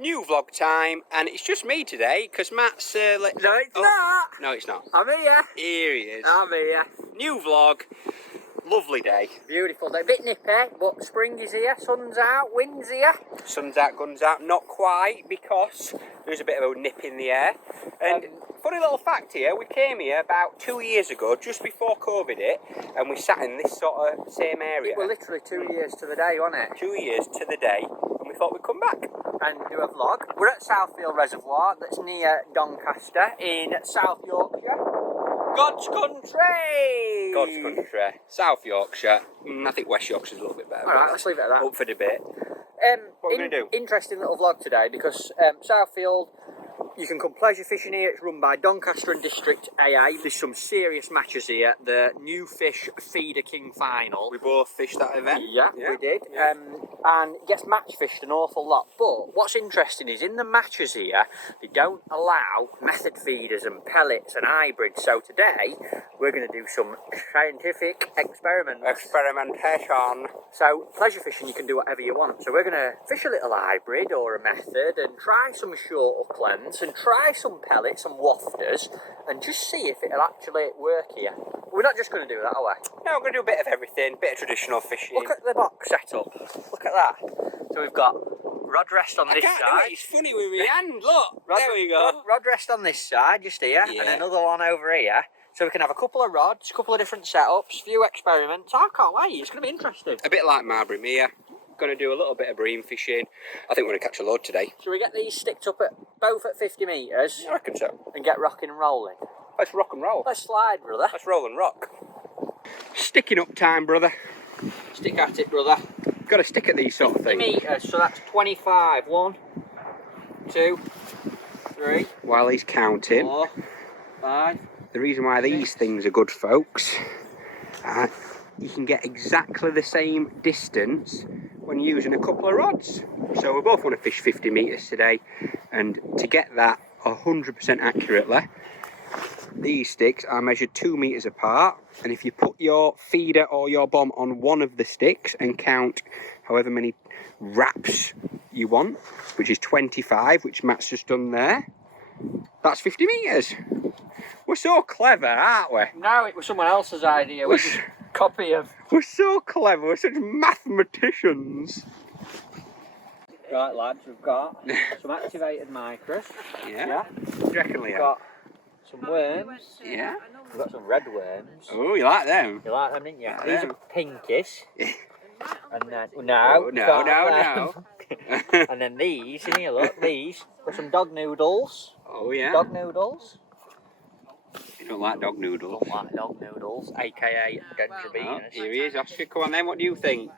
New vlog time, and it's just me today because Matt's. No, it's not. No, it's not. I'm here. Here he is. I'm here. New vlog. Lovely day. Beautiful day. Bit nippy, but spring is here. Sun's out, wind's here. Sun's out, guns out. Not quite, because there's a bit of a nip in the air. And funny little fact here, we came here about 2 years ago, just before COVID hit, and we sat in this sort of same area. It was literally 2 years to the day, wasn't it? 2 years to the day, and we thought we'd come back. And do a vlog. We're at Southfield Reservoir, that's near Doncaster in South Yorkshire. God's country! God's country. South Yorkshire. I think West Yorkshire's a little bit better. Alright, let's leave it at that. Up for debate. What are we going to do? Interesting little vlog today because Southfield, you can come pleasure fishing here. It's run by Doncaster and District AA. There's some serious matches here. The New Fish Feeder King Final. We both fished that event. Yeah, we did. Yeah. And it gets match fished an awful lot. But what's interesting is in the matches here, they don't allow method feeders and pellets and hybrids. So today, we're going to do some scientific experiments. Experimentation. So pleasure fishing, you can do whatever you want. So we're going to fish a little hybrid or a method and try some short hook lengths and try some pellets and wafters and just see if it'll actually work here. We're not just going to do that, are we? No, we're going to do a bit of everything, bit of traditional fishing. Look at the box setup. Look at that. So we've got rod rest on this I can't side. do it. It's funny with my hand. Look, there we go. Rod rest on this side, just here, and another one over here. So we can have a couple of rods, a couple of different setups, a few experiments. I can't wait. It's going to be interesting. A bit like my Bream here. Going to do a little bit of bream fishing. I think we're going to catch a load today. Shall we get these sticked up at both at 50 metres? I reckon so. And get rocking and rolling? Let's rock and roll. Let's slide, brother. Let's roll and rock. Sticking up time, brother. Stick at it, brother. Got to stick at these sort of 50 things. metres, so that's 25. 1, 2, 3. While he's counting. 4, 5. The reason why these things are good, folks, you can get exactly the same distance when using a couple of rods. So we both want to fish 50 metres today, and to get that 100% accurately, these sticks are measured 2 metres apart, and if you put your feeder or your bomb on one of the sticks and count however many wraps you want, which is 25, which Matt's just done there, that's 50 metres. We're so clever, aren't we? No, it was someone else's idea. We just copy of. We're so clever, we're such mathematicians. Right, lads, we've got some activated micros. Yeah? Do you reckon, We've Leo? got some worms. Yeah? We've got some red worms. Oh, you like them? You like them, didn't you? Like These them. are pinkies. And then, Oh, no. And then these, in here, look, these are some dog noodles. Oh, yeah? Dog noodles. You don't like dog noodles? Don't like dog noodles, aka ginger Oh, beans. here he is, Oscar. Come on then, what do you think?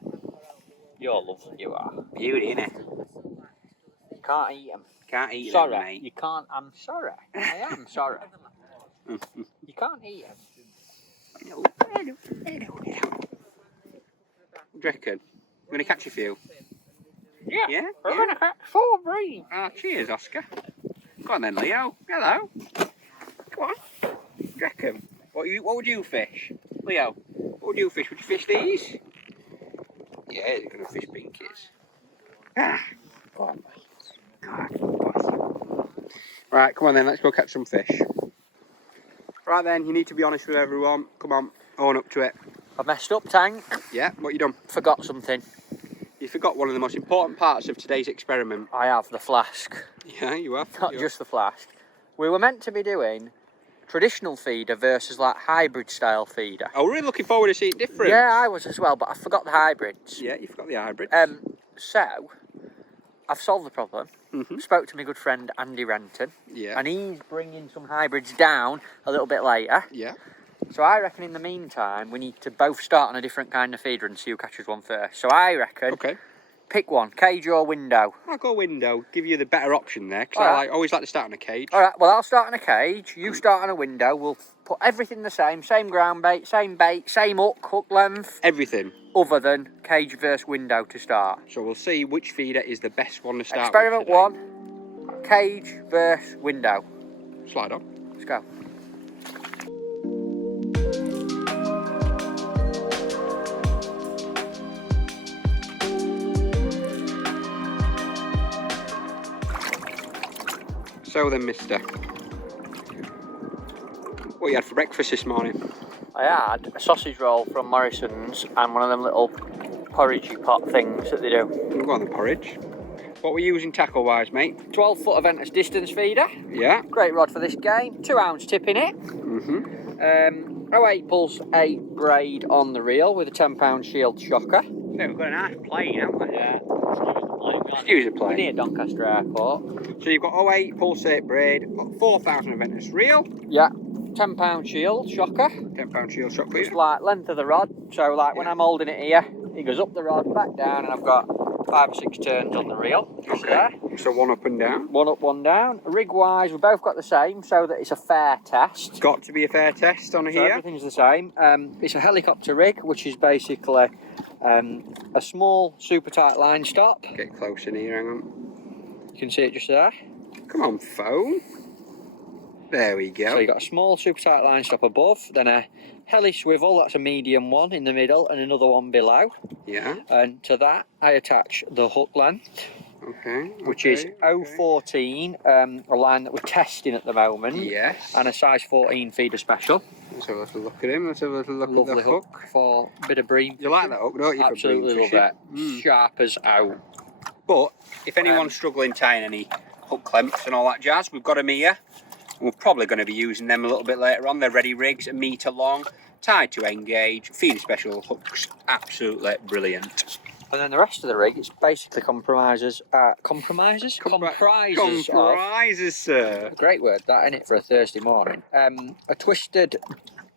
You're lovely, you are. Beauty, innit? You can't eat them. Can't eat Sorry, them, mate. you can't. I'm sorry. I am sorry. You can't eat them. No. What do you reckon? We're going to catch a few? Yeah. Yeah? We're going to catch 4 bream. Oh, cheers, Oscar. Go on then, Leo. Hello. Come on. What do you reckon? What would you fish? Leo, what would you fish? Would you fish these? Yeah, you're going to fish pinkies. Go on, right, come on then, let's go catch some fish. Right then, you need to be honest with everyone. Come on, own up to it. I messed up, Tank. Yeah, what you done? Forgot something. You forgot one of the most important parts of today's experiment. I have the flask. Yeah, you have. Not just the flask. We were meant to be doing traditional feeder versus like hybrid style feeder. Oh, we're really looking forward to seeing it different. Yeah, I was as well, but I forgot the hybrids. Yeah, you forgot the hybrid. So, I've solved the problem. Spoke to my good friend Andy Renton. Yeah. And he's bringing some hybrids down a little bit later. Yeah. So I reckon in the meantime, we need to both start on a different kind of feeder and see who catches one first. So I reckon, Okay. pick one, cage or window. I'll go window, give you the better option there, because Alright. I always like to start on a cage. All right, well, I'll start on a cage. You start on a window. We'll put everything the same ground bait, same hook length, Everything. other than cage versus window to start. So we'll see which feeder is the best one to start Experiment with today. 1, cage versus window. Slide on. Let's go. So then, mister, what you had for breakfast this morning? I had a sausage roll from Morrison's and one of them little porridgey pot things that they do. We've got the porridge. What were you using tackle wise, mate? 12 foot Aventus distance feeder. Yeah. Great rod for this game. 2 ounce tip in it. 08 pulse 8 braid on the reel with a £10 shield shocker. So we've got a nice plane, haven't we? Yeah. Excuse the plane. We're near Doncaster Airport. So you've got 08 pulsate braid, 4,000 Aventus reel. Yeah. £10 shield shocker. £10 shield shot for Just you. like length of the rod. So like when I'm holding it here, it goes up the rod, back down, and I've got 5 or 6 turns on the reel. Just there. So one up and down. One up, one down. Rig wise, we both got the same, so that it's a fair test. Got to be a fair test on So here. everything's the same. It's a helicopter rig, which is basically a small, super tight line stop. Get close in here, hang on. You can see it just there. Come on, phone. There we go. So you've got a small, super tight line stop above, then a heli swivel, that's a medium one in the middle, and another one below. Yeah. And to that, I attach the hook length, Okay. which is 014, a line that we're testing at the moment. Yes. And a size 14 feeder special. Let's have a little look at him. Let's have a little look Lovely at the hook. for a bit of bream. You like that hook, don't you? for Absolutely bream love fishing? it. Sharp as out. But if anyone's struggling tying any hook clamps and all that jazz, we've got them here. We're probably going to be using them a little bit later on. They're ready rigs, a metre long, tied to engage, feeder special hooks. Absolutely brilliant. And then the rest of the rig, it's basically comprises of Comprises, sir. great word that, isn't it, for a Thursday morning. A twisted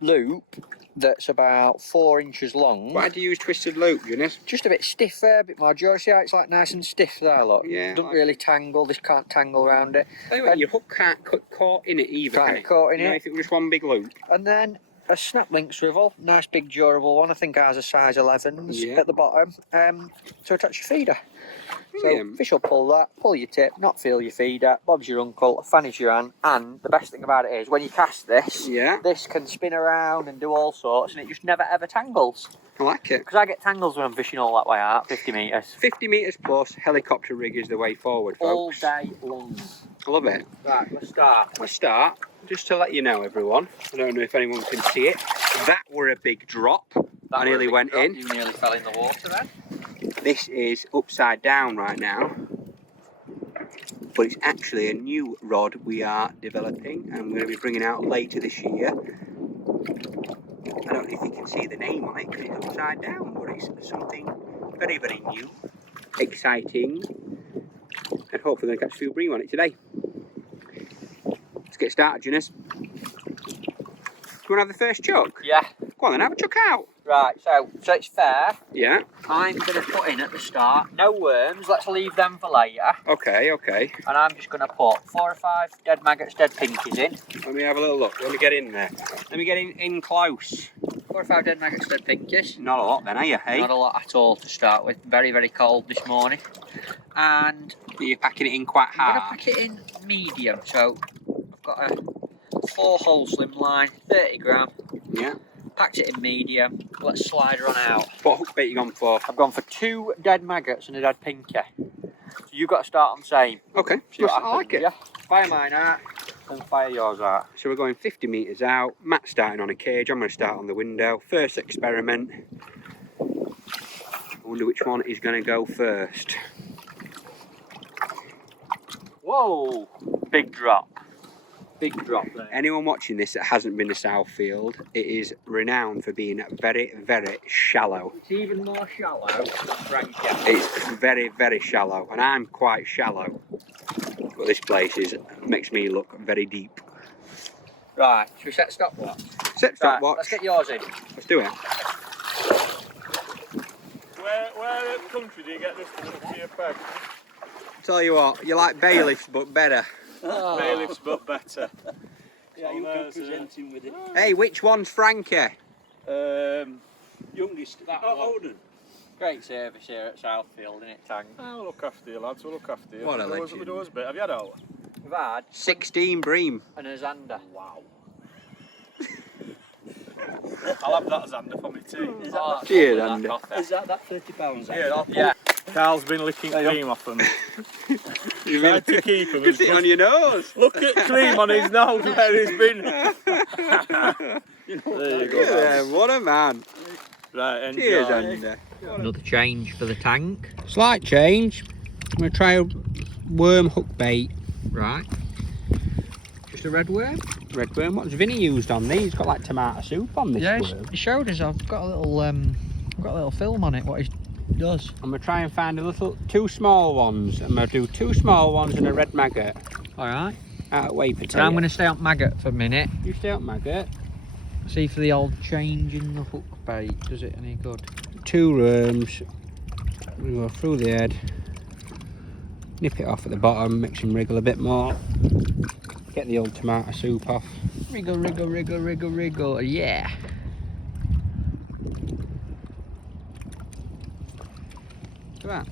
loop that's about 4 inches long. Why do you use twisted loop, Eunice? Just a bit stiffer, a bit more jaw. See how it's like nice and stiff there, look. Yeah, Doesn't like- really tangle. This can't tangle around it. Anyway, your hook can't get caught in it either. Can't can get it? caught in You know, it. if it was just one big loop. And then a snap link swivel, nice big durable one. I think ours a size 11s Yeah. at the bottom. To attach your feeder. Brilliant. So fish will pull that, pull your tip, not feel your feeder, Bob's your uncle, fanny's your hand, and the best thing about it is when you cast this, Yeah. this can spin around and do all sorts, and it just never ever tangles. I like it. Because I get tangles when I'm fishing all that way out, 50 metres. 50 metres plus, helicopter rig is the way forward, All folks. day long. I love it. Right, let's start. Let's start. Just to let you know, everyone, I don't know if anyone can see it, that were a big drop. I nearly went in. You nearly fell in the water then. This is upside down right now, but it's actually a new rod we are developing and we're going to be bringing out later this year. I don't know if you can see the name on it because it's upside down, but it's something very, very new, exciting, and hopefully going to catch a few bream on it today. Let's get started, Eunice. Do you want to have the first chuck? Yeah. Go on then, have a chuck out. Right, so it's fair. Yeah. I'm going to put in at the start, no worms, let's leave them for later. Okay, okay. And I'm just going to put 4 or 5 dead maggots, dead pinkies in. Let me have a little look. Let me get in there. Let me get in close. 4 or 5 dead maggots, dead pinkies. Not a lot then, are you? Hey? Not a lot at all to start with. Very, very cold this morning. And You're packing it in quite I'm going hard. to pack it in medium. So I've got a 4-hole slim line, 30 gram. Yeah. Packed it in medium. Let's slide her on out. What hook bait you gone for? I've gone for 2 dead maggots and a dead pinky. So you've got to start on the same. Okay, See what I happens, like it. Yeah? Fire mine out and fire yours out. So we're going 50 metres out. Matt's starting on a cage. I'm going to start on the window. First experiment. I wonder which one is going to go first. Whoa! Big drop. Big drop there. Anyone watching this that hasn't been to Southfield, it is renowned for being very, very shallow. It's even more shallow than Frankie. It's very, very shallow, and I'm quite shallow. But this place makes me look very deep. Right, should we set stopwatch? Set Right, stopwatch. let's get yours in. Let's do it. Where in the country do you get this stuff to your peg? Tell you what, you like bailiffs but better. Bailiffs, but better. Yeah, you can present him with it. Hey, which one's Frankie? Youngest, that Oh, one. Holden. Great service here at Southfield, isn't it, Tang? I'll look after you, lads. We'll look after you. What a We legend. do us a bit. Have you had out? We've had 16 bream. an Azander. Wow. I'll have that as under for me tea. Is that, Cheers, Andy. is that £30? Yeah, I'll Yeah. Carl's been licking cream off them. You Tried to keep him. Get it on your nose. Look at cream on his nose where he's been. There you go. Yeah, what a man. Right, enjoy. Cheers, Andy. Another change for the tank. Slight change. I'm going to try a worm hook bait. Right. Just a red worm? Red worm. What's Vinny used on these? He's got like tomato soup on this worm. He showed us. I've got a little film on it. What he does. I'm going to try and find two small ones. I'm going to do 2 small ones and a red maggot. All right. Out of whey potato. And I'm going to stay on maggot for a minute. You stay up maggot. See for the old change in the hook bait. Does it any good? 2 worms. We go through the head. Nip it off at the bottom. Make him wriggle a bit more. Get the old tomato soup off. Wriggle, wriggle, wriggle, wriggle, wriggle. Yeah. Look at that.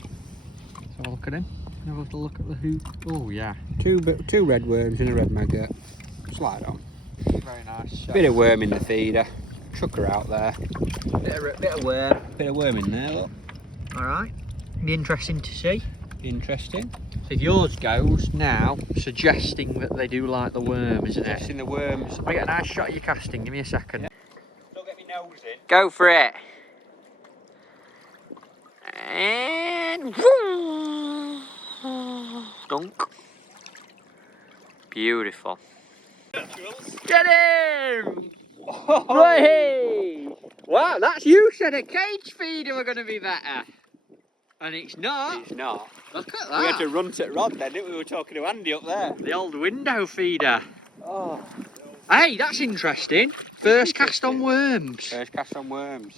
Let's have a look at him. Have a little look at the hoop. Oh yeah. 2 red worms and a red maggot. Slide on. Very nice. Bit of worm in the feeder. Chuck her out there. Bit of worm. Bit of worm in there, look. All right. Be interesting to see. Interesting. So if yours goes now, suggesting that they do like the worm, isn't it? In the worms. I get a nice shot of your casting. Give me a second. Yeah. Don't get me nose in. Go for it. And dunk. Beautiful. Get him! Right! Wow, that's you said a cage feeder were going to be better. And it's not. It's not. Look at We had that. to run to Rod then, didn't we? We were talking to Andy up there. The old window feeder. Oh. Hey, that's interesting. First cast on worms. First cast on worms.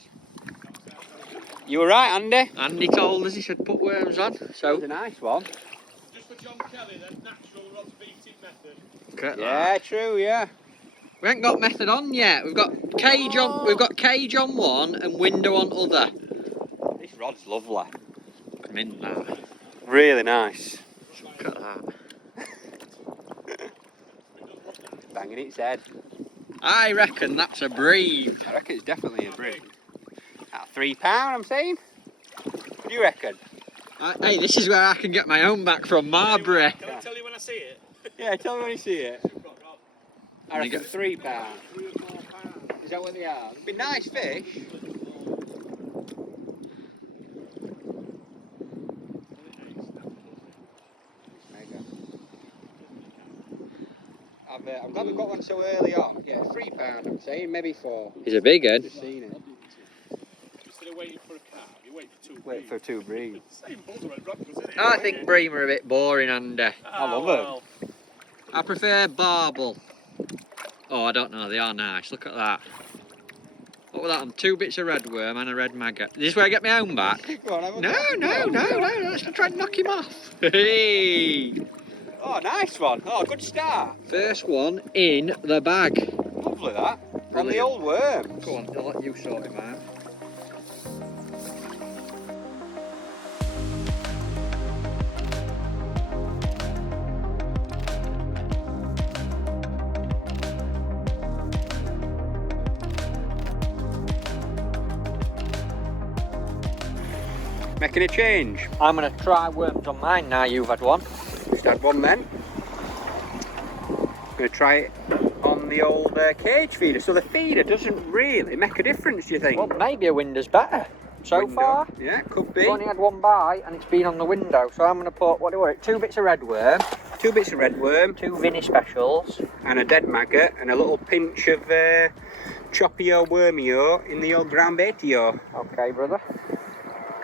You were right, Andy. Andy told us he said put worms on. That So was a nice one. Just for John Kelly, then natural rods beating method. look at that. Yeah, true, yeah. We ain't got method on yet. We've got cage on. We've got cage on one and window on other. This rod's lovely. I'm in that. Really nice. Look at that. Banging its head. I reckon that's a Bream. I reckon it's definitely a Bream. At £3, I'm saying. What do you reckon? Hey, this is where I can get my own back from Marbury. Can I tell you when I see it? Yeah, tell me when you see it. I reckon £3. 3 or 4 pounds. Is that what they are? They'd be nice fish. I'm glad we got one so early on. Yeah, £3 I'm saying, maybe 4. He's a big head. Just seen it. Instead of waiting for a car, you wait for 2 Wait for 2 Bream. Same buzzer at Rockers, isn't it? I think Bream are a bit boring, Andy. I love them. I prefer barbel. Oh, I don't know. They are nice. Look at that. What was that on? 2 bits of red worm and a red maggot. Is this where I get my own back? Go on, have a No, go. no, no, no. Let's try and knock him off. Hey! Oh, nice one. Oh, good start. First one in the bag. Lovely that. On the Brilliant. old worm. Go on, I'll let you sort him out. Making a change. I'm going to try worms on mine now. You've had one. Just had one then. Going to try it on the old cage feeder. So the feeder doesn't really make a difference, do you think? Well, maybe a window's better. So Window. far, Yeah, could be. I've only had one bite and it's been on the window. So I'm going to put, what do I want? 2 bits of red worm, 2 bits of red worm 2 Vinny specials. and a dead maggot and a little pinch of choppio wormio in the old ground baitio. Okay, brother.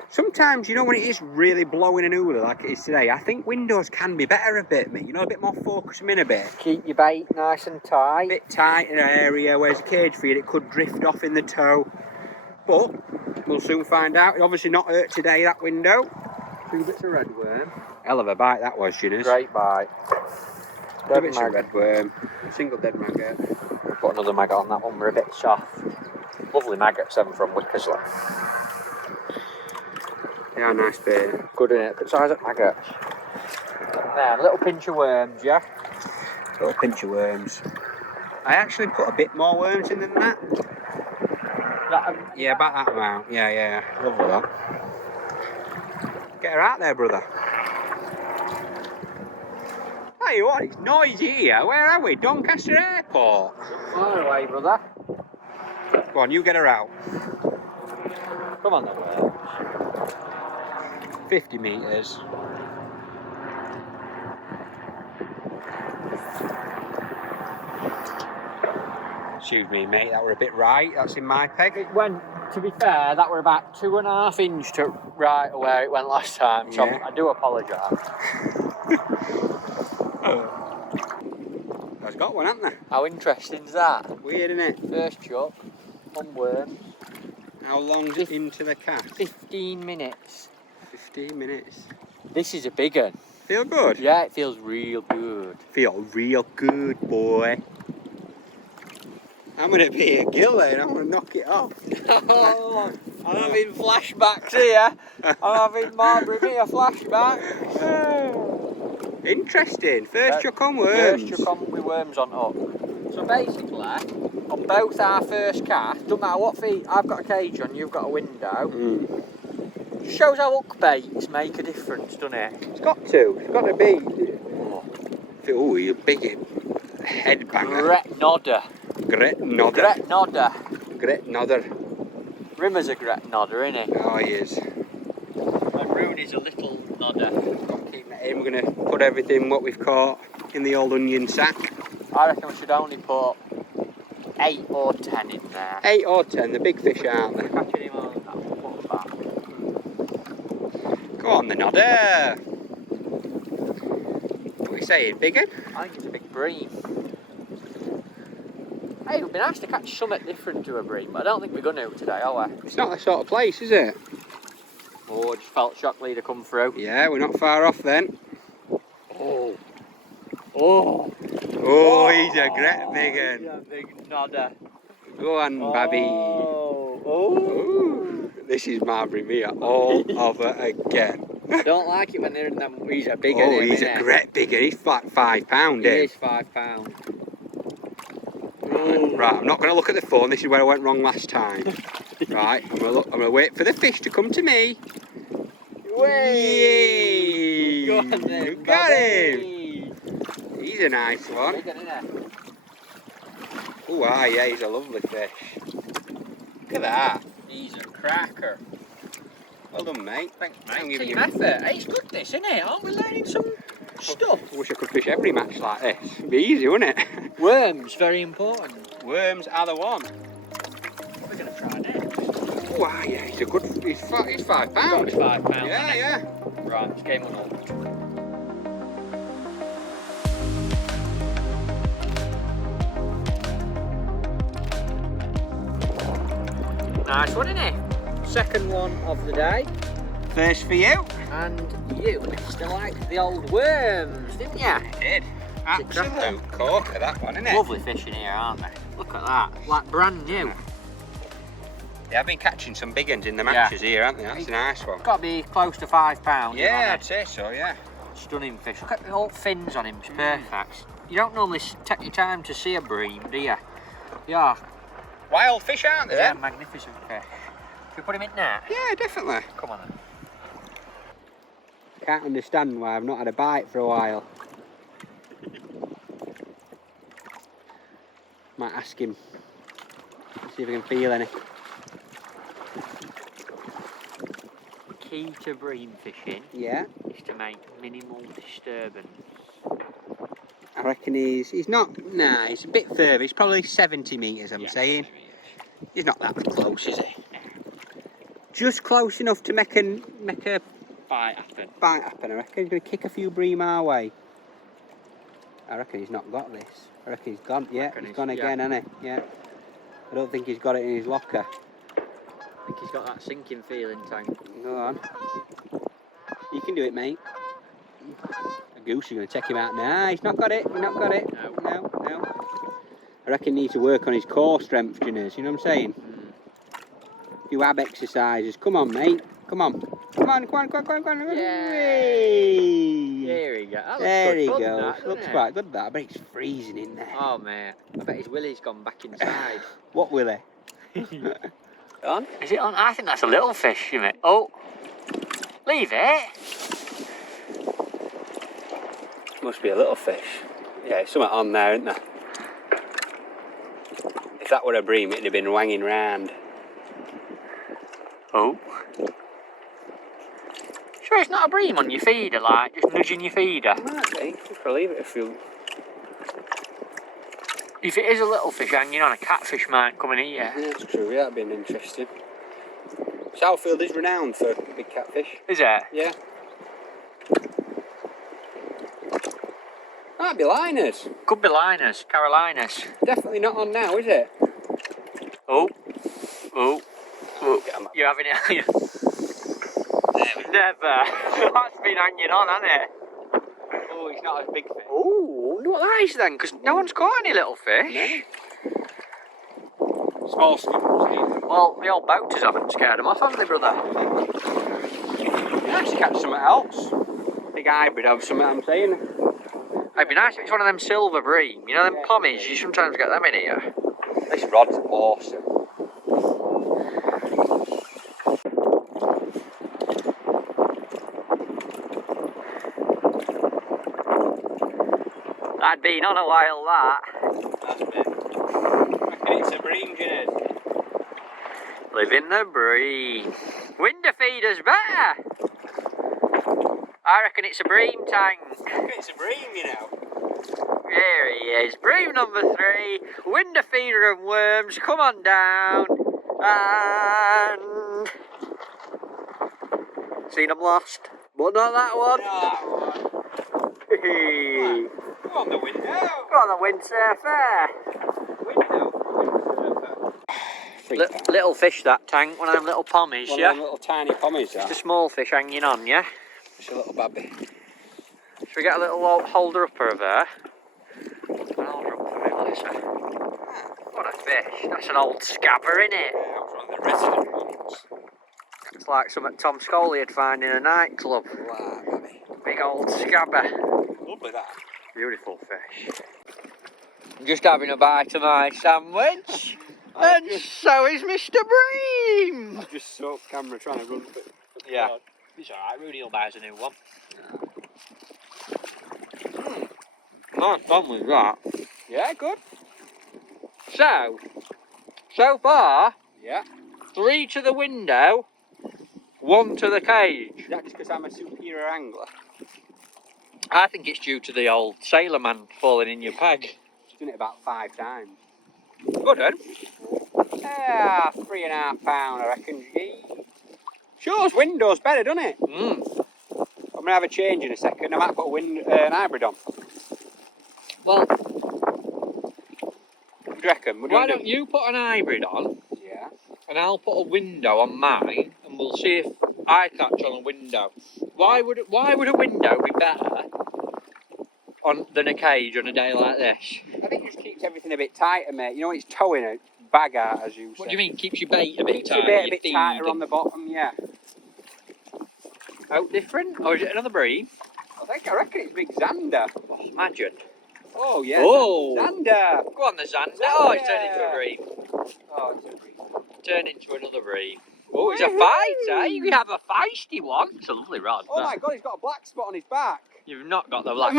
Sometimes, you know, when it is really blowing an hula like it is today, I think windows can be better a bit, mate. You know, a bit more focus them in a bit. Keep your bait nice and tight. A bit tight in an area, whereas a cage feed, it could drift off in the toe. But we'll soon find out. It obviously not hurt today, that window. 2 bits of red worm. Hell of a bite that was, Jinners. Great bite. 2 Dead bits of maggot. red worm, single dead maggot. Put another maggot on that one, we're a bit soft. Lovely maggots, them from Wickersley. They are nice bait. Good, innit? Good size of maggots. And then a little pinch of worms, yeah? Little pinch of worms. I actually put a bit more worms in than that. Yeah, about that amount. Yeah. Lovely that. Get her out there, brother. Hey, what? It's noisy here. Where are we? Doncaster Airport. Far away, brother. Go on, you get her out. Come on then, Will. 50 metres. Excuse me, mate, that were a bit right. That's in my peg. It went, to be fair, that were about 2.5 inch to right where it went last time, so Yeah. I do apologise. I've got one, haven't I? How interesting is that? Weird, isn't it? First chuck on worms. How long's it into the cast? 15 minutes. 15 minutes. This is a big one. Feel good? Yeah, it feels real good. Feel real good, boy. I'm going to be a giller and I'm going to knock it off. Oh, I'm having flashbacks here. I'm having Marbury me a flashback. Interesting. First chuck on worms. First chuck on with worms on hook. So basically, on both our first cast, don't matter what feet, I've got a cage on, you've got a window. Just shows how hook baits make a difference, doesn't it? It's got to. It's got to be. Oh, you're big head banger. Gret nodder. Gret nodder. Gret nodder. Gret nodder. Rimmer's a gret nodder, isn't he? Oh, he is. And Rooney's a little nodder. Keep that in. We're going to put everything what we've caught in the old onion sack. I reckon we should only put 8 or 10 in there. 8 or 10, the big fish, aren't they? Catching him on that one back. Go on, the nodder. What are you saying, big one? I think it's a big bream. Hey, it would be nice to catch something different to a bream, but I don't think we're going to today, are we? It's not that sort of place, is it? Oh, I just felt shock leader come through. Yeah, we're not far off then. Oh. Oh. Oh, he's a great big He's one. a big nodder. Go on, babby. Oh. Oh. Ooh, this is Marbury Mia all over again. I don't like it when they're in them. He's a big one. Oh, he's a great big one. He's like £5, He eh? is £5. Right, I'm not going to look at the phone. This is where I went wrong last time. Right, I'm going to wait for the fish to come to me. Yay! Go on then, You got him! Bobby. He's a nice one. Big one, isn't he? Oh, yeah, he's a lovely fish. Look at that. He's a cracker. Well done, mate. Thanks, I'm mate. giving Team you- effort. Hey, it's good this, isn't it? Aren't we learning some stuff? I wish I could fish every match like this. It'd be easy, wouldn't it? Worms, very important. Worms are the one. What are we going to try next? Oh, yeah, he's a good. He's £5. Probably £5. Yeah, yeah. Right, it's game on all. Nice one, isn't it? Second one of the day. First for you. And you still liked the old worms, didn't you? I did. Absolute corker, that one, isn't it? Lovely fish in here, aren't they? Look at that, like brand new. Yeah, I've been catching some big ones in the matches here, haven't they? That's a nice one. Got to be close to £5. Yeah, I'd say so, yeah. Stunning fish. Look at the old fins on him, it's perfect. You don't normally take your time to see a bream, do you? Yeah. Wild fish, aren't they? Yeah, magnificent fish. Should we put him in net? Yeah, definitely. Come on then. Can't understand why I've not had a bite for a while. Might ask him. See if I can feel any. The key to bream fishing Yeah. is to make minimal disturbance. I reckon he's not, nah, he's a bit further. He's probably 70 metres, I'm saying. He's not that close, is he? Just close enough to make a Bite happen. bite happen, I reckon. He's going to kick a few bream our way. I reckon he's not got this. I reckon he's gone. Yeah, he's gone again, hasn't he? Yeah. I don't think he's got it in his locker. I think he's got that sinking feeling, Tank. Go on. You can do it, mate. A goose is going to take him out. Nah, he's not got it. He's not got it. No. I reckon he needs to work on his core strength, you know what I'm saying? A few ab exercises. Come on, mate. Come on. Come on. Yay. There we go. That looks There good he fun, goes. that, doesn't Looks it? quite good, that. I bet it's freezing in there. Oh, mate. I bet his willy's gone back inside. What will he? On? Is it on? I think that's a little fish, you mate. Oh. Leave it. Must be a little fish. Yeah, there's something on there, isn't there? If that were a bream, it'd have been wanging round. Oh. Sure it's not a bream on your feeder, like, just nudging your feeder? Might be. I'll leave it a few. If it is a little fish hanging on, a catfish might come and eat it. Yeah, that's true. Yeah, that'd been interesting. Southfield is renowned for big catfish. Is it? Yeah. Might be liners. Could be liners, Carolinas. Definitely not on now, is it? Oh. Oh. Oh. Get 'em up. You're having it, are you? Never. That's been hanging on, hasn't it? Oh, it's not as big fish. Oh, wonder what that is then, because no one's caught any little fish. No. Small skippers. Well, the old boaters haven't scared them off, have they, brother? You actually catch something else. Big hybrid of something I'm saying. It'd be nice if it's one of them silver bream. You know them pommies, you sometimes get them in here. This rod's awesome. I'd been on a while, that. That's big. I reckon it's a bream, Jed. Living the bream. Window feeder's better. I reckon it's a bream tank. I reckon it's a bream, you know. Here he is, bream number 3, window feeder and worms, come on down, and... Seen them lost, but not that one. Go on the window. Go on the windsurf there. Little fish that tank, one of them little pommies, One yeah? of them little tiny pommies, that. Just a small fish hanging on, yeah? It's a little babby. Should we get a little holder upper of there? An holder upper for me, Lisa. What a fish. That's an old scabber, isn't it? Yeah, that was one of the resident ones. It's like something Tom Scully'd find in a nightclub. Wow, babby. Big old scabber. Lovely, that. Beautiful fish. Just having a bite of my sandwich. And so is Mr. Bream. I've just soaked camera trying to run for it. Yeah. It's alright, Rudy will buy us a new one. Nice fun with that. Yeah, good. So far, Yeah. 3 to the window, 1 to the cage. Is that just because I'm a superior angler? I think it's due to the old sailor man falling in your peg. I've done it about 5 times. Good then. Yeah, £3.5 I reckon. Gee. Shows windows better, doesn't it? Mm. I'm gonna have a change in a second. I might put an hybrid on. Well, What do you reckon? why don't you put an hybrid on, Yeah. and I'll put a window on mine, and we'll see if I catch on a window. Why would a window be better than a cage on a day like this? I think it just keeps everything a bit tighter, mate. You know, it's towing a bag out, as you say. What do you mean? Keeps your bait a bit Keeps tighter? your bait a your bit feed tighter on the bottom, yeah. Out different? Or is it another breed? I reckon it's Big Xander. Oh, imagine. Oh, yeah. Oh. Xander. Go on the Xander. Oh, it's turned into a breed. Oh, it's a breed. Turned into another breed. Oh, it's a fighter. You have a feisty one. It's a lovely rod. Oh my God, he's got a black spot on his back. You've not got the black.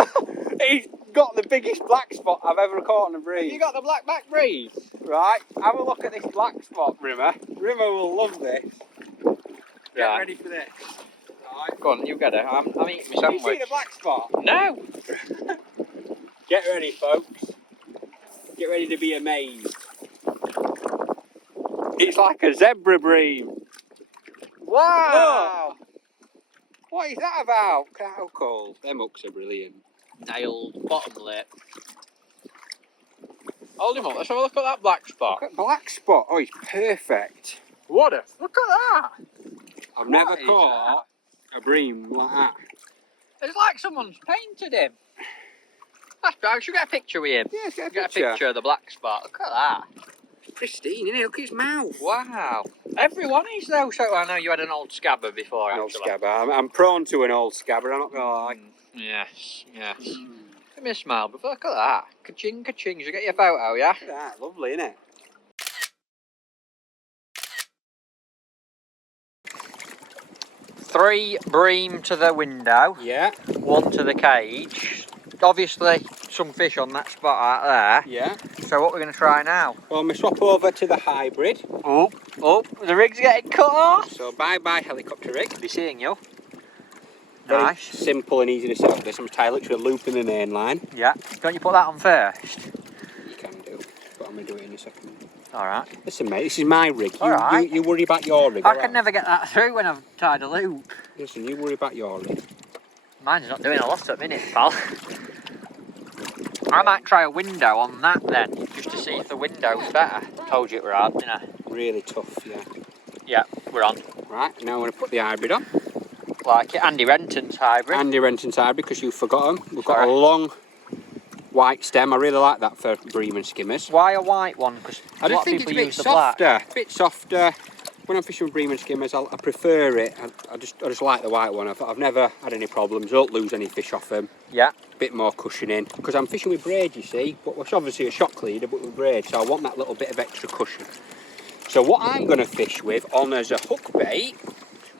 He's got the biggest black spot I've ever caught on a breed. You got the black back breed. Right, have a look at this black spot, Rimmer. Rimmer will love this. Get Right. ready for this. Right. Go on, you get it. I'm eating my Have you sandwich. seen a black spot? No. Get ready, folks. Get ready to be amazed. It's like a zebra bream. Wow. Look. What is that about? How cool. Them hooks are brilliant. Nailed bottom lip. Hold him up. Let's have a look at that black spot. Look at black spot. Oh, he's perfect. What a... Look at that. I've never What is caught a bream like that. It's like someone's painted him. That's bad. Should we get a picture with him? Yeah, get a Get a picture. picture of the black spot. Look at that. Pristine, isn't it? Look at his mouth. Wow. Everyone is though. So I know you had an old scabber before, An old actually. scabber. I'm prone to an old scabber, I'm not going to lie. Yes, yes. Give me a smile, but look at that. Ka-ching, ka-ching. Should we get your photo, yeah? Look at that. Lovely, isn't it? 3 bream to the window, Yeah, 1 to the cage. Obviously, some fish on that spot out there. yeah. So what we're going to try now? Well, we swap over to the hybrid. Oh, the rig's getting cut off. So bye-bye helicopter rig. Be seeing you. Very Nice. simple and easy to set up this. I'm tied literally a loop in the main line. Yeah. Don't you put that on first? You can do, but I'm going to do it in a second. All right. Listen, mate, this is my rig. All right. You worry about your rig. I all can right? never get that through when I've tied a loop. Listen, you worry about your rig. Mine's not doing a lot at the minute, pal. I might try a window on that then, just to see if the window's better. Told you it were hard, didn't I? Really tough, yeah. Yeah, we're on. Right, now I'm going to put the hybrid on. Like it. Andy Renton's hybrid. Andy Renton's hybrid, because you forgot them. We've got Sorry. a long white stem. I really like that for bream and skimmers. Why a white one? Because I a just lot of think it's people a bit use the black. softer. A bit softer. When I'm fishing with bream and skimmers, I prefer it. I just like the white one. I've never had any problems. I don't lose any fish off them. Yeah. Bit more cushioning. Because I'm fishing with braid, you see. But it's obviously a shock leader, but with braid. So I want that little bit of extra cushion. So what I'm going to fish with on as a hook bait,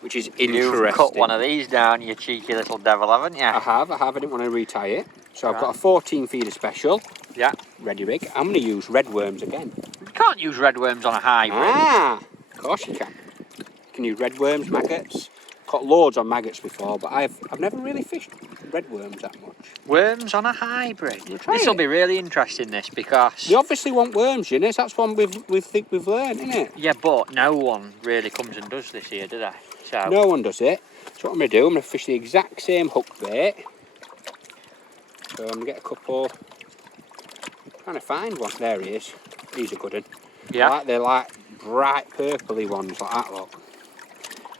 which is interesting. You've cut one of these down, you cheeky little devil, haven't you? I have. I didn't want to retie it. So I've Right. got a 14 feeder special. Yeah. Ready rig. I'm going to use red worms again. You can't use red worms on a hybrid. Ah, of course you can. You can use red worms, maggots. Caught loads on maggots before, but I've never really fished red worms that much. Worms on a hybrid. try This will it. be really interesting, this, because... You obviously want worms, Eunice. That's one we think we've learned, isn't it? Yeah, but no one really comes and does this here, do they? So... No one does it. So what I'm going to do, I'm going to fish the exact same hook bait. So I'm going to get a couple. Trying to find one. There he is. He's a good one. Yeah. They're like bright purpley ones like that, look.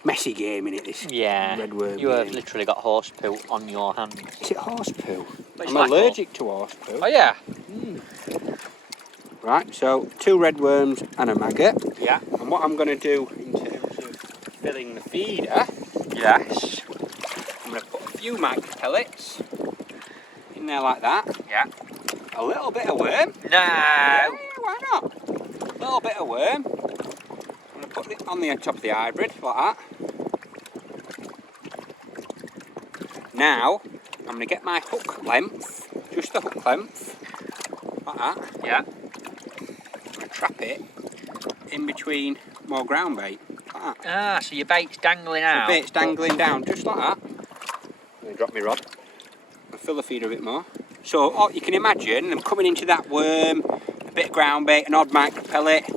Messy game, innit, this Yeah. red worm You have game. literally got horse poo on your hands. Is it horse poo? But it's I'm like allergic to horse poo. Oh, yeah. Right, so 2 red worms and a maggot. Yeah. And what I'm going to do in terms of filling the feeder, Yes. I'm going to put a few mag pellets in there like that. Yeah. A little bit of worm. No. Yeah, why not? A little bit of worm. I'm going to put it on the top of the hybrid like that. Now, I'm going to get my hook length, just the hook length, like that. Yeah. I'm going to trap it in between more ground bait, like that. Ah, so your bait's dangling out. The bait's dangling down, just like that. I'm going to drop my rod and fill the feeder a bit more. So you can imagine them coming into that worm, a bit of ground bait, an odd micro pellet,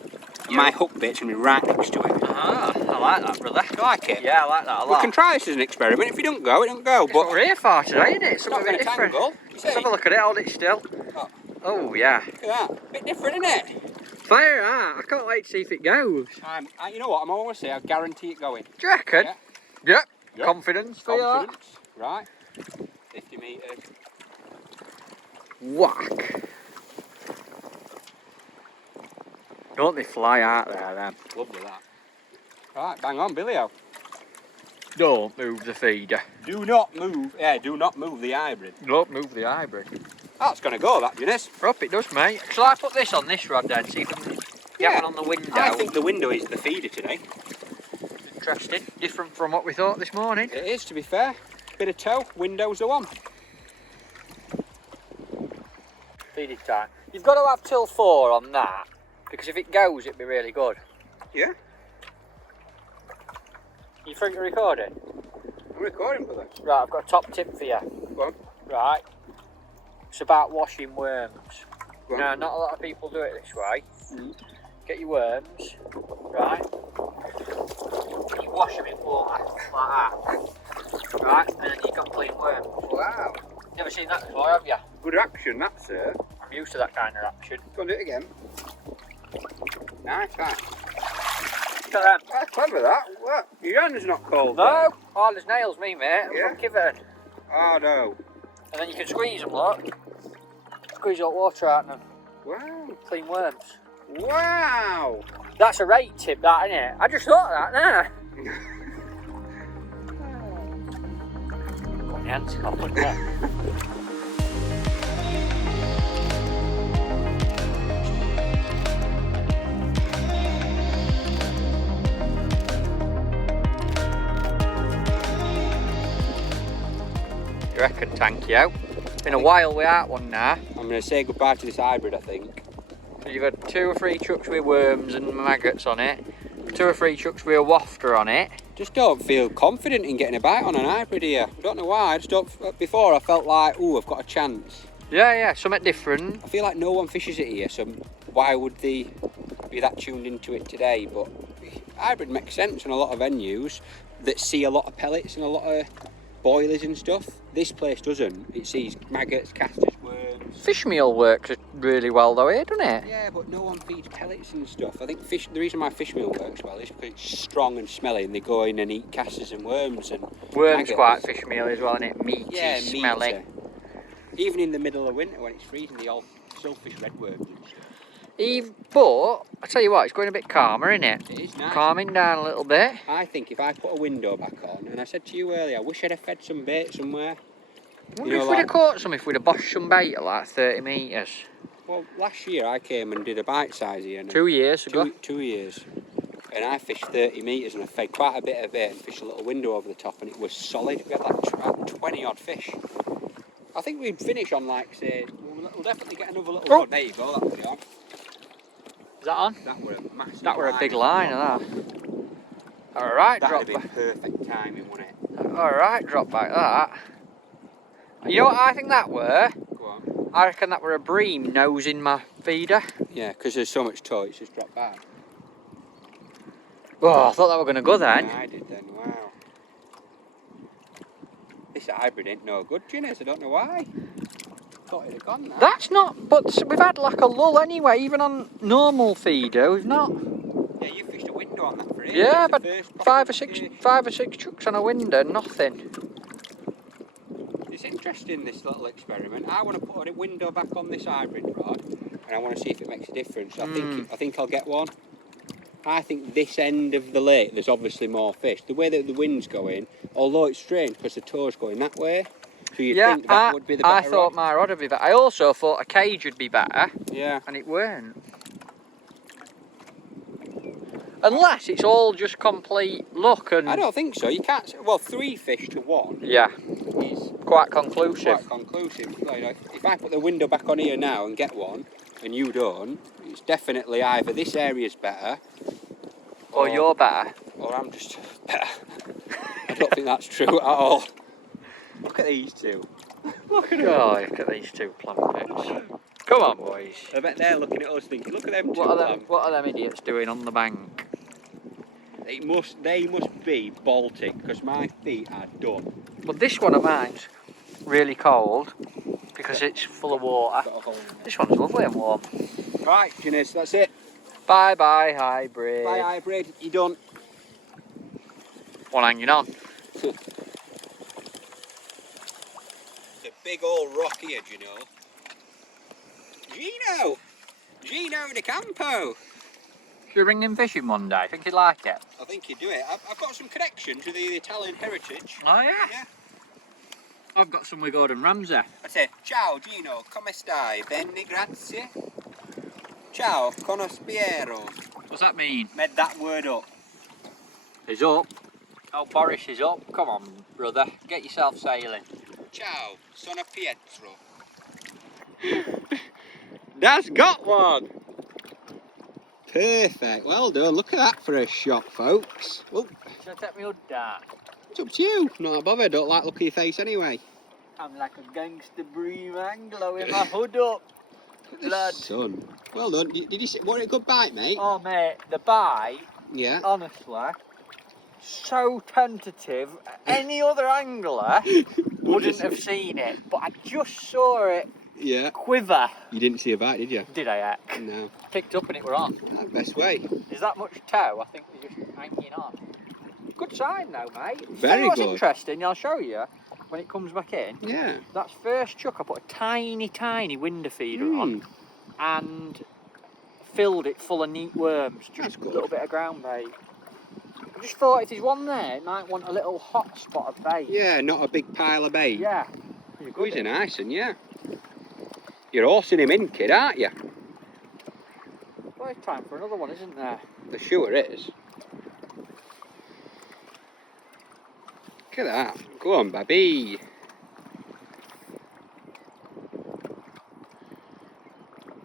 and my hook bait's going to be right next to it. Ah, I like that, brother. You like it? Yeah, I like that a We lot. can try this as an experiment. If you don't go, it don't go. It's what But we're here for today, isn't it? it's not Something a going bit to different. tangle. You Let's see? have a look at it, hold it still. Oh, Oh, yeah. look at that. Bit different, isn't it? Fire out. I can't wait to see if it goes. You know what? I'm always say I guarantee it going. Do you reckon? Yeah. Yep. Yep. Confidence for you. Confidence. Right. 50 metres. Whack. Don't they fly out there then? Lovely that. Right, bang on, Billy-o. Don't move the feeder. Do not move. Yeah, do not move the hybrid. Don't move the hybrid. That's going to go, that, Eunice. Up it does, mate. Shall I put this on this rod then? See if I can get Yeah. one on the window. I think the window is the feeder today. Interesting. Different from what we thought this morning. It is, to be fair. Bit of tow, window's the one. Feeding time. You've got to have till 4 on that, because if it goes, it'd be really good. Yeah, You think you're recording? I'm recording, brother. Right, I've got a top tip for you. Go on. Right. It's about washing worms. Go on. Now, not a lot of people do it this way. Get your worms, right? You wash them in water, like that. Right, and then you've got clean worms. Wow. Never seen that before, have you? Good action, that, sir. I'm used to that kind of action. Go on, do it again. Nice, that. Look at them. That's clever, that. What? Your hand's not cold, No! Hard as nails, me, mate. I'm Yeah. from Kiverton. Oh, no. And then you can squeeze them, look. Squeeze hot water out of them. Wow. Clean worms. Wow. That's a rate tip, that, isn't it? I just thought of that, there. Got my hands covered there. Thank you. Been a while without one now. I'm going to say goodbye to this hybrid, I think. You've had 2 or 3 chucks with worms and maggots on it. 2 or 3 chucks with a wafter on it. Just don't feel confident in getting a bite on an hybrid here. I don't know why. I just don't. Before I felt like, ooh, I've got a chance. Yeah, something different. I feel like no one fishes it here, so why would they be that tuned into it today? But hybrid makes sense in a lot of venues that see a lot of pellets and a lot of boilers and stuff. This place doesn't. It sees maggots, casters, worms. Fish meal works really well though here, doesn't it? Yeah, but no one feeds pellets and stuff. I think the reason why fish meal works well is because it's strong and smelly and they go in and eat casters and worms and worms maggots. Quite fish meal as well, isn't it? Meaty, Yeah, smelly. meaty. Even in the middle of winter when it's freezing, they all silfish redworms and stuff. But I tell you what, it's going a bit calmer, isn't it? It is nice. Calming down a little bit. I think if I put a window back on, and I said to you earlier, I wish I'd have fed some bait somewhere. I wonder if we'd have caught some, if we'd have boshed some bait at like 30 metres. Well, last year I came and did a bite size here. 2 years ago. 2 years. And I fished 30 metres and I fed quite a bit of bait and fished a little window over the top and it was solid. We had like 20 odd fish. I think we'd finish on like, say, we'll definitely get another little rod. There you go, that was it on. Is that on? That were a massive That were a big line of that. Alright, that drop would have been perfect timing, wouldn't it? Alright, drop back that. You know what I think that were? Go on. I reckon that were a bream nosing my feeder. Yeah, because there's so much tow, it's just dropped back. Oh, I thought that were going to go then. Yeah, I did then, wow. This hybrid ain't no good, Ginnis, I don't know why. Thought it'd have gone now. That's not, but we've had like a lull anyway, even on normal feeder, we've not. Yeah, you fished a window on that for it. Yeah, but 5 or 6 chucks on a window, nothing. It's interesting, this little experiment. I want to put a window back on this hybrid rod, and I want to see if it makes a difference. I think I'll get one. I think this end of the lake, there's obviously more fish. The way that the wind's going, although it's strange because the tow's going that way, so you'd think that would be the better I thought rod. my rod would be better. I also thought a cage would be better. Yeah. And it weren't. Unless it's all just complete luck and... I don't think so. You can't... Well, 3 fish to 1 Yeah. is quite conclusive. quite conclusive. You know, if I put the window back on here now and get one, and you don't, it's definitely either this area's better... Or you're better. Or I'm just better. I don't think that's true at all. Look at these two. Look at these 2 plampits. Come on, boys. I bet they're looking at us thinking, look at them two. What are them idiots doing on the bank? They must be Baltic, because my feet are done. Well, this one of mine's really cold because it's full of water. This one's lovely and warm. Right, Ginnis, that's it. Bye bye hybrid. Bye hybrid, you done. One hanging on. It's a big old rock here, do you know? Gino de Campo. Should we bring him fishing one day? Think he'd like it? I think you do it. I've got some connections with the Italian heritage. Oh yeah? Yeah. I've got some with Gordon Ramsay. I say, ciao Gino, come stai? Bene, grazie. Ciao, conospiero. What's that mean? Made that word up. He's up. Oh, Boris is up. Come on, brother. Get yourself sailing. Ciao, sono Pietro. That's got one. Perfect. Well done. Look at that for a shot, folks. Oh, Should I take my hood down? it's up to you. Not bothered. Don't like look at your face anyway. I'm like a gangster Bream angler with my hood up. Blood. Son. Well done. Did you see? What a good bite, mate. Oh, mate, the bite, Yeah. honestly, so tentative. Any other angler wouldn't have seen it, but I just saw it Yeah. quiver. You didn't see a bite, did you? Did I, heck? No. Picked up and it were on. That's the best way. Is that much tow? I think they're just hanging on. Good sign though, mate. Very Tell you what's good. interesting, I'll show you when it comes back in. Yeah. That's first chuck I put a tiny window feeder on and filled it full of neat worms. That's Just a good. little bit of ground bait. I just thought if there's one there, it might want a little hot spot of bait. Yeah, not a big pile of bait. Yeah. Oh, he's a nice one, yeah. You're horsing him in, kid, aren't you? Well, it's time for another one, isn't there? The sure is. Look at that. Go on, baby.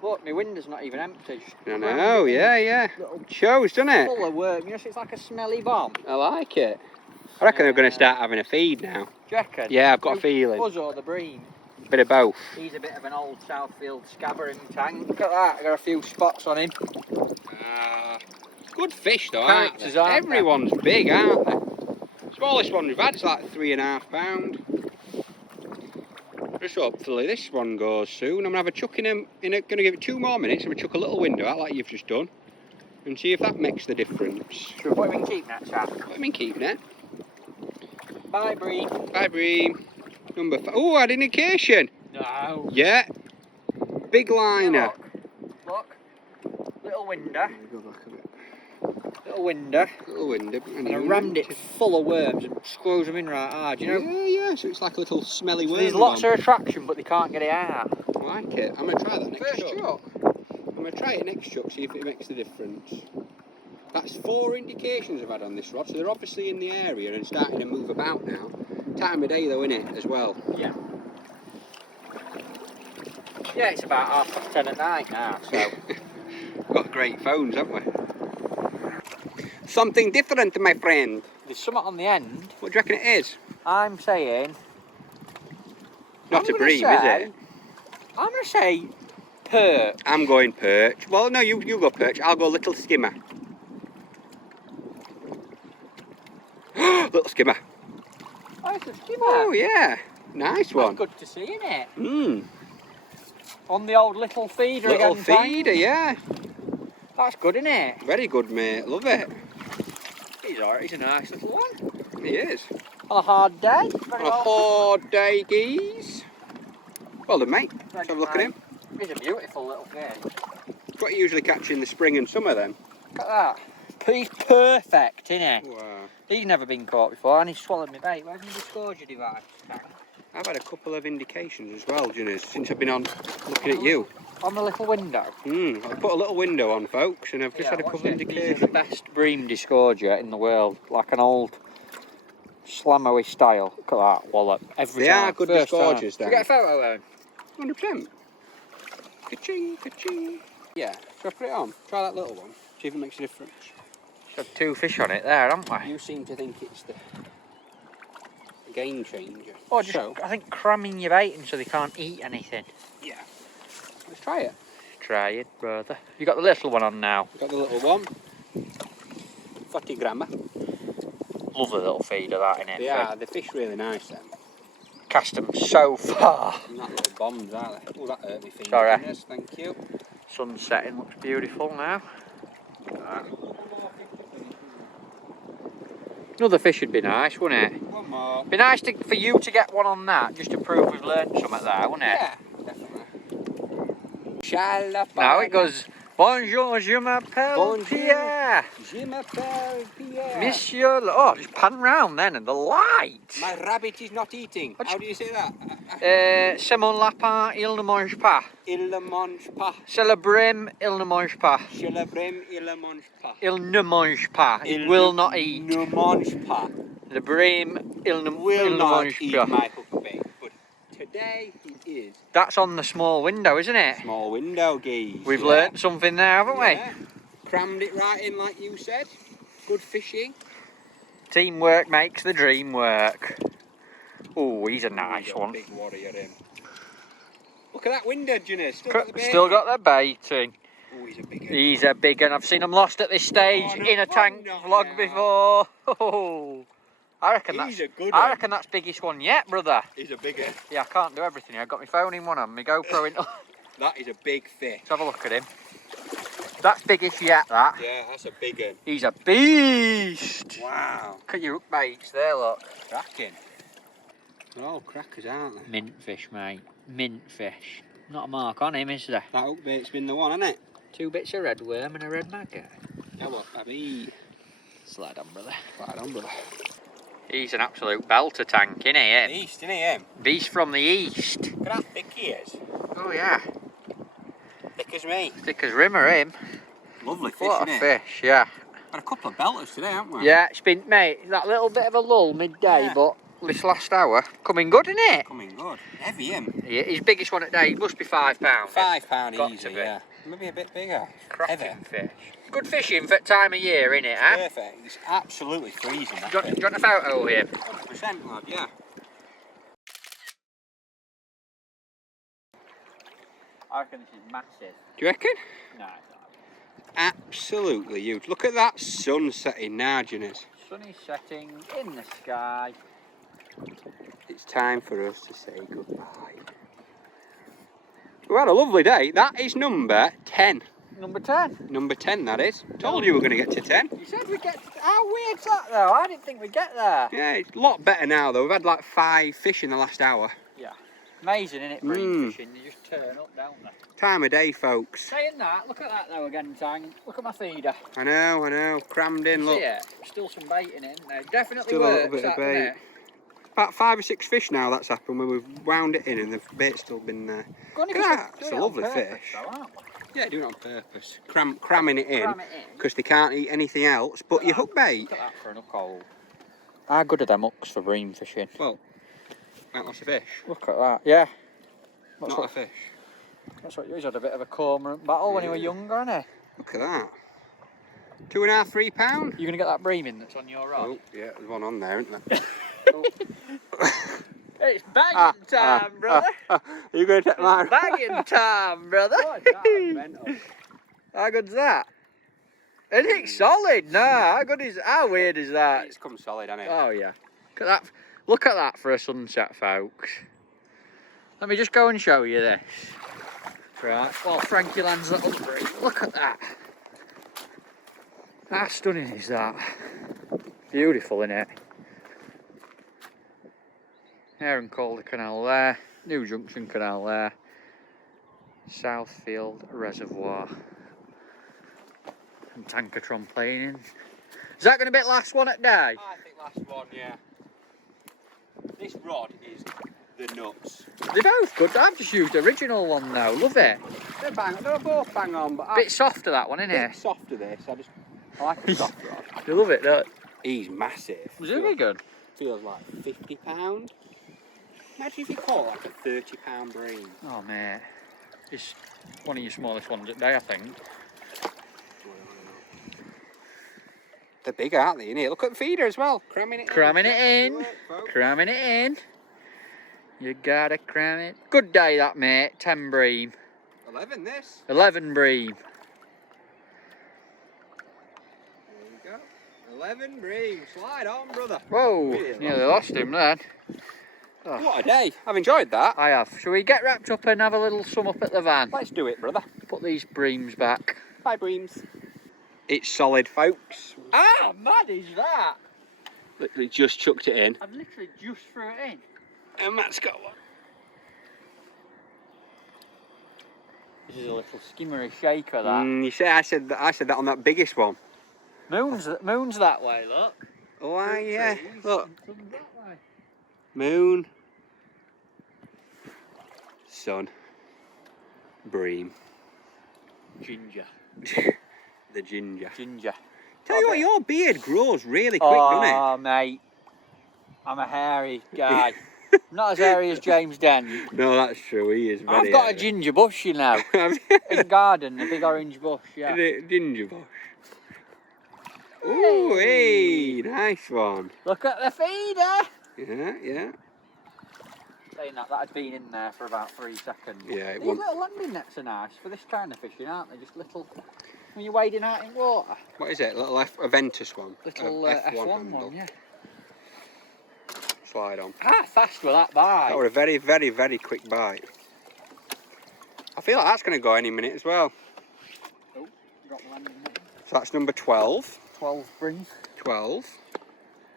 Look, my window's not even empty. I know, yeah. Little Shows, doesn't it? full of worm. You know, so it's like a smelly bomb. I like it. I reckon they're going to start having a feed now. Do you reckon? Yeah, I've got a feeling. Us or the Bream? Bit of both. He's a bit of an old Southfield scabbering tank. Look at that, I got a few spots on him. Good fish though, aren't Characters, they? aren't Everyone's big, aren't they? Smallest one we've had is like 3.5 pound. Just hopefully this one goes soon. I'm gonna have a chuck in them. Gonna give it 2 more minutes. I'm gonna chuck a little window out like you've just done, and see if that makes the difference. Should we put him in keep net, chap? Put him in keep net. Bye, Bream. Bye, Bream. Number 5. Oh, I had indication. No. Yeah. Big liner. Look. Little window. Little window. Little window. And I rammed it full of worms and screws them in right hard, you know? Yeah. So it's like a little smelly worm. There's lots of attraction, but they can't get it out. I like it. I'm going to try that next First chuck. chuck. I'm going to try it next chuck, see if it makes the difference. That's 4 indications I've had on this rod, so they're obviously in the area and starting to move about now. Time of day though, innit, as well. Yeah. Yeah, it's about 10:30 at night now, so. Got great phones, haven't we? Something different, my friend. There's something on the end. What do you reckon it is? I'm saying. Not a bream, is it? I'm going to say perch. I'm going perch. Well, no, you go perch. I'll go little skimmer. Little skimmer. Oh, it's a skimmer. Oh, yeah. Nice one. Good to see, innit? Mmm. On the old little feeder Little again. feeder, yeah. That's good, innit? Very good, mate. Love it. He's alright, he's a nice little one. He is. On a hard day. On a hard day, geese. Well done, mate. Let's have a look at him. He's a beautiful little fish. What you usually catch in the spring and summer then? Look at that. He's perfect, innit? Wow. He's never been caught before and he's swallowed my bait. Where's my disclosure device? I've had a couple of indications as well, Junners, since I've been on looking at you. On the little window. I put a little window on, folks, and I've just had a couple of These indications. are the best bream disgorger in the world. Like an old Slamowy style. Look at that wallop. Every They time. are good First disgorgers, time. then. You get a photo then? 100%. Ka-ching, ka-ching. Yeah, shall I put it on? Try that little one. See if it makes a difference. Got 2 fish on it there, haven't we? You seem to think it's the game changer. Or just, I think, cramming your bait in so they can't eat anything. Yeah. Let's try it. Try it, brother. You got the little one on now. Got the little one. 40 grammer. Love the little feeder, that, innit? They are. The fish really nice then. Cast them so far. And that little bombs, aren't they? Oh, that hurt me finger. Sorry. Yes, thank you. Sun setting looks beautiful now. Another fish would be nice, wouldn't it? One more. Be nice for you to get one on that, just to prove we've learned something there, wouldn't it? Yeah, definitely. Shalapana. Now it goes, bonjour, je m'appelle Bonjour. Pierre. Je m'appelle Pierre. Monsieur, oh, just pan round then and the light. My rabbit is not eating. What How do you say that? C'est mon lapin, il ne mange pas. Il ne mange pas. C'est le bream, il ne mange pas. Je le brème, il ne mange pas. Il ne mange pas. It will not eat. Ne mange pas. The bream, il ne Will not mange eat pas. my hookbait. But today he is. That's on the small window, isn't it? Small window, geese. We've learnt something there, haven't Yeah. Crammed it right in like you said. Good fishing. we? Teamwork makes the dream work. Oh, he's a nice He's a one. Big warrior him. Look at that window, Junner. Still got the baiting. Oh, he's a big one. He's a big one. I've seen him lost at this stage Oh, no in a tank wonder vlog now. before. Oh, I reckon He's that's a good I one. reckon that's biggest one yet, brother. He's a big one. Yeah, I can't do everything here. I've got my phone in one hand, my GoPro in. Let's That is a big fish. have a look at him. That's biggest yet, that. Yeah, that's a big one. He's a beast. Wow. Look at your hook baits there, look. Cracking. They're all crackers, aren't they? Mint fish, mate. Mint fish. Not a mark on him, is there? That hookbait's been the one, hasn't it? 2 bits of red worm and a red maggot. Yeah, what, Abby? Slide on, brother. Right on, brother. He's an absolute belter tank, isn't he? East, isn't he, him? Beast from the east. Look at how thick he is. Oh, yeah. Thick as me. Thick as rimmer, him. Lovely fish, What a isn't it? fish, yeah. Had a couple of belters today, haven't we? Yeah, it's been, mate, that little bit of a lull midday, Yeah. but this last hour. Coming good, isn't it? Coming good. Heavy him. Yeah, his biggest one at day must be £5. £5 Got easy, to be. yeah. Maybe a bit bigger. Cracking fish. Good fishing for time of year, innit, huh? Perfect. It's absolutely freezing. Do you want a photo of him? 100%, lad, yeah. I reckon this is massive. Do you reckon? No, it's not. Absolutely huge. Look at that sun setting now, Juniors. Sun is setting in the sky. It's time for us to say goodbye. We've had a lovely day. That is number 10. Number 10. Number 10, that is. Told you we were going to get to 10. You said we'd get to... How weird's that, though? I didn't think we'd get there. Yeah, it's a lot better now, though. We've had like 5 fish in the last hour. Yeah. Amazing, innit, bream fishing? You just turn up, don't they? Time of day, folks. Saying that, look at that, though, again, Tang. Look at my feeder. I know. Crammed in, look. See it? Still some bait in it, isn't there? Definitely Still a little works, bit of that, bait. doesn't it? About 5 or 6 fish now that's happened when we've wound it in and the bait's still been there. Look at that, it's a lovely fish. Yeah, doing it on purpose. Cramming it in because they can't eat anything else but your hook bait. Look at that for an hook hole. How good are them hooks for bream fishing? Well, ain't lots of fish. Look at that, yeah. Not a fish. That's what he's had a bit of a cormorant battle when he was younger, hasn't Look at that. £2.5, £3. he? You gonna get that bream in that's on your rod? Oh, yeah, there's one on there, isn't there? It's bagging time, brother. Are you going to take mine? Bagging time, brother. How good's that? Is it solid? No, how weird is that? It's come solid, hasn't it? Oh yeah. Look at that. Look at that for a sunset, folks. Let me just go and show you this. Right. While Frankie lands that other bream. Look at that. How stunning is that? Beautiful, innit? Aaron Calder Canal there. New Junction Canal there. Southfield Reservoir. And Tankertron playing in. Is that going to be the last one at day? I think last one, yeah. This rod is the nuts. They're both good. I've just used the original one now. Love it. They're both bang on, but Bit softer that one, isn't bit it? softer this. I like a soft rod. You love it, don't you? He's massive. Was it good? Feels like £50. Imagine if you caught like a £30 bream. Oh mate, it's one of your smallest ones at day, I think. They're big, aren't they? Innit? Look at the feeder as well. Cramming it in. Cramming it in. You gotta cram it. Good day that, mate. 10 bream. 11 this. 11 bream. There you go. 11 bream. Slide on, brother. Whoa, Really nearly lost him then. Oh. What a day. I've enjoyed that. I have. Shall we get wrapped up and have a little sum up at the van? Let's do it, brother. Put these breams back. Bye, breams. It's solid, folks. How mad is that? Literally just chucked it in. I've literally just threw it in. And Matt's got one. This is a little skimmery shaker, that. You say I said that on that biggest one. Moon's that way, look. Oh, yeah. Trees, Look. sun's that way. Moon. Sun. Bream. Ginger. The ginger. Ginger. Tell you what, your beard grows really quick, doesn't it? Oh, mate. I'm a hairy guy. Not as hairy as James Dent. No, that's true. He is very I've got hairy. a ginger bush, you know. In the garden, a big orange bush, yeah. Ginger bush. Ooh, hey, nice one. Look at the feeder. Yeah. Saying that had been in there for about 3 seconds. Yeah, These little landing nets are nice for this kind of fishing, aren't they? Just little, when you're wading out in water. What is it? Little Aventus one? Little F1 F1 one, yeah. Slide on. Fast with that bite. That was a very, very, very quick bite. I feel like that's going to go any minute as well. Oh, got the landing net. So that's number 12. 12 bream. 12.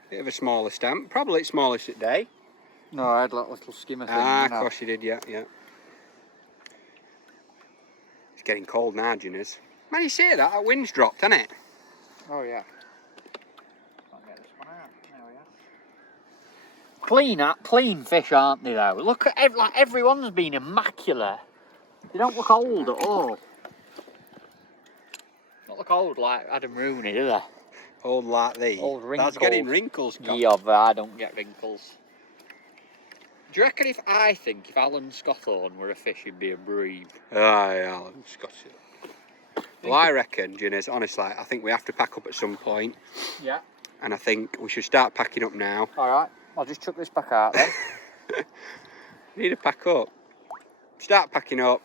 Bit of a smaller stamp. Probably its smallest at day. No, I had a little skimmer thing. Of course you did, yeah. It's getting cold now, Juniors. Man, you see that wind's dropped, hasn't it? Oh, yeah. Can't get this one out. There we are. Clean fish, aren't they, though? Look at everyone's been immaculate. They don't look old at all. Don't look old like Adam Rooney, do they? Old like these. Old wrinkles. That's getting wrinkles, Scott. Yeah, but I don't get wrinkles. Do you reckon if Alan Scotthorne were a fish, he'd be a bream? Aye, Alan Scotthorne. Well, I reckon, Ginners, honestly, I think we have to pack up at some point. Yeah. And I think we should start packing up now. Alright, I'll just chuck this back out then. Need to pack up. Start packing up.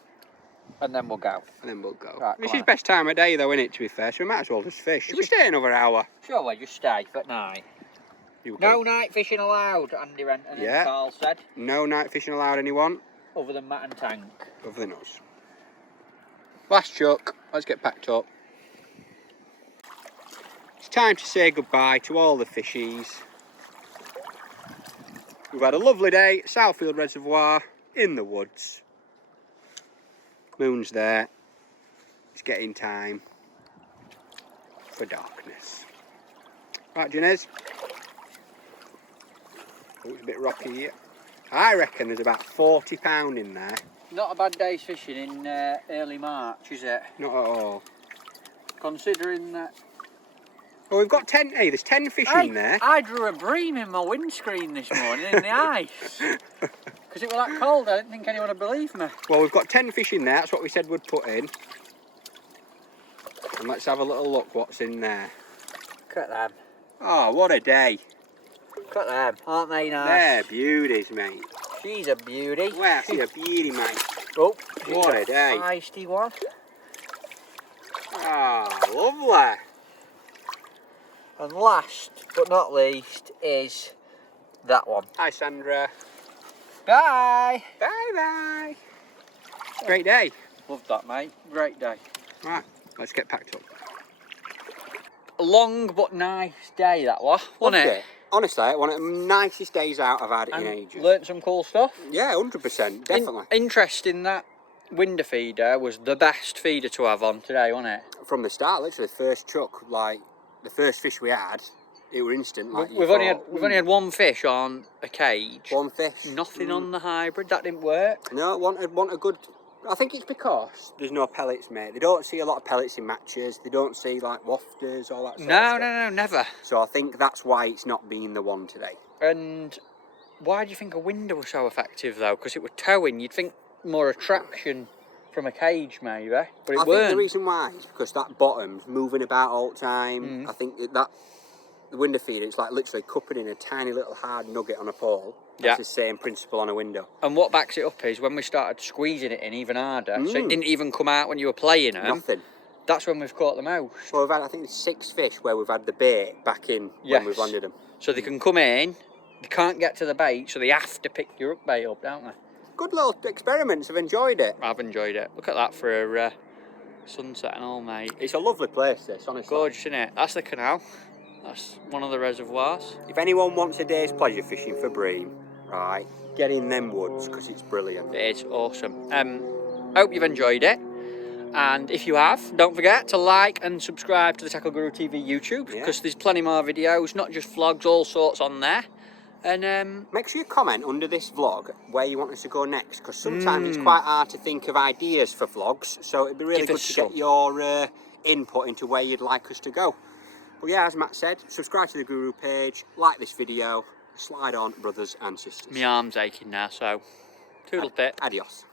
And then we'll go. And then we'll go. Right, this come is on. best time of day though, isn't it, to be fair? So we might as well just fish. Should we stay another hour? Sure, we'll just stay for night. No night fishing allowed, Andy Renton and Carl said. No night fishing allowed, anyone? Other than Matt and Tank. Other than us. Last chuck. Let's get packed up. It's time to say goodbye to all the fishies. We've had a lovely day at Southfield Reservoir in the woods. Moon's there. It's getting time for darkness. Right, Ginners. Oh, it's a bit rocky here. I reckon there's about £40 in there. Not a bad day's fishing in early March, is it? Not at all. Considering that... Well, we've got 10, hey, there's 10 fish in there. I drew a bream in my windscreen this morning in the ice. Because it was that cold, I didn't think anyone would believe me. Well, we've got 10 fish in there, that's what we said we'd put in. And let's have a little look what's in there. Look at them. Oh, what a day. Look at them, aren't they nice? They're beauties, mate. She's a beauty. Well, she's a beauty, mate. Oh, what a day. Feisty one. Ah, lovely. And last but not least is that one. Hi, Sandra. Bye. Bye-bye. Great day. Loved that, mate. Great day. Right, let's get packed up. A long but nice day that was, wasn't it? Honestly, one of the nicest days out I've had in ages. Learnt some cool stuff. Yeah, 100%, definitely. Interesting that window feeder was the best feeder to have on today, wasn't it? From the start, literally, first chuck, like the first fish we had, it were instant. Like We've only had one fish on a cage. One fish. Nothing on the hybrid. That didn't work. No, want a good. I think it's because there's no pellets, mate. They don't see a lot of pellets in matches. They don't see like wafters, all that sort of stuff. No, never. So I think that's why it's not being the one today. And why do you think a window was so effective though? Because it was towing. You'd think more attraction from a cage maybe, but it I weren't. think the reason why is because that bottom's moving about all the time. I think that the window feeder, it's like literally cupping in a tiny little hard nugget on a pole. That's the same principle on a window. And what backs it up is when we started squeezing it in even harder, so it didn't even come out when you were playing them. Nothing. That's when we've caught the most. Well, we've had, I think, there's 6 fish where we've had the bait back in when we've landed them. So they can come in, they can't get to the bait, so they have to pick your bait up, don't they? Good little experiments. I've enjoyed it. I've enjoyed it. Look at that for a sunset and all, mate. It's a lovely place, this, honestly. Gorgeous, isn't it? That's the canal. That's one of the reservoirs. If anyone wants a day's pleasure fishing for bream, right, get in them woods because it's brilliant. It's awesome. Hope you've enjoyed it. And if you have, don't forget to like and subscribe to the Tackle Guru TV YouTube because there's plenty more videos, not just vlogs, all sorts on there. And make sure you comment under this vlog where you want us to go next because sometimes it's quite hard to think of ideas for vlogs, so it'd be really good to get your input into where you'd like us to go. But yeah, as Matt said, subscribe to the Guru page, like this video, slide on, brothers and sisters. my arm's aching now, so toodle pip. Adios.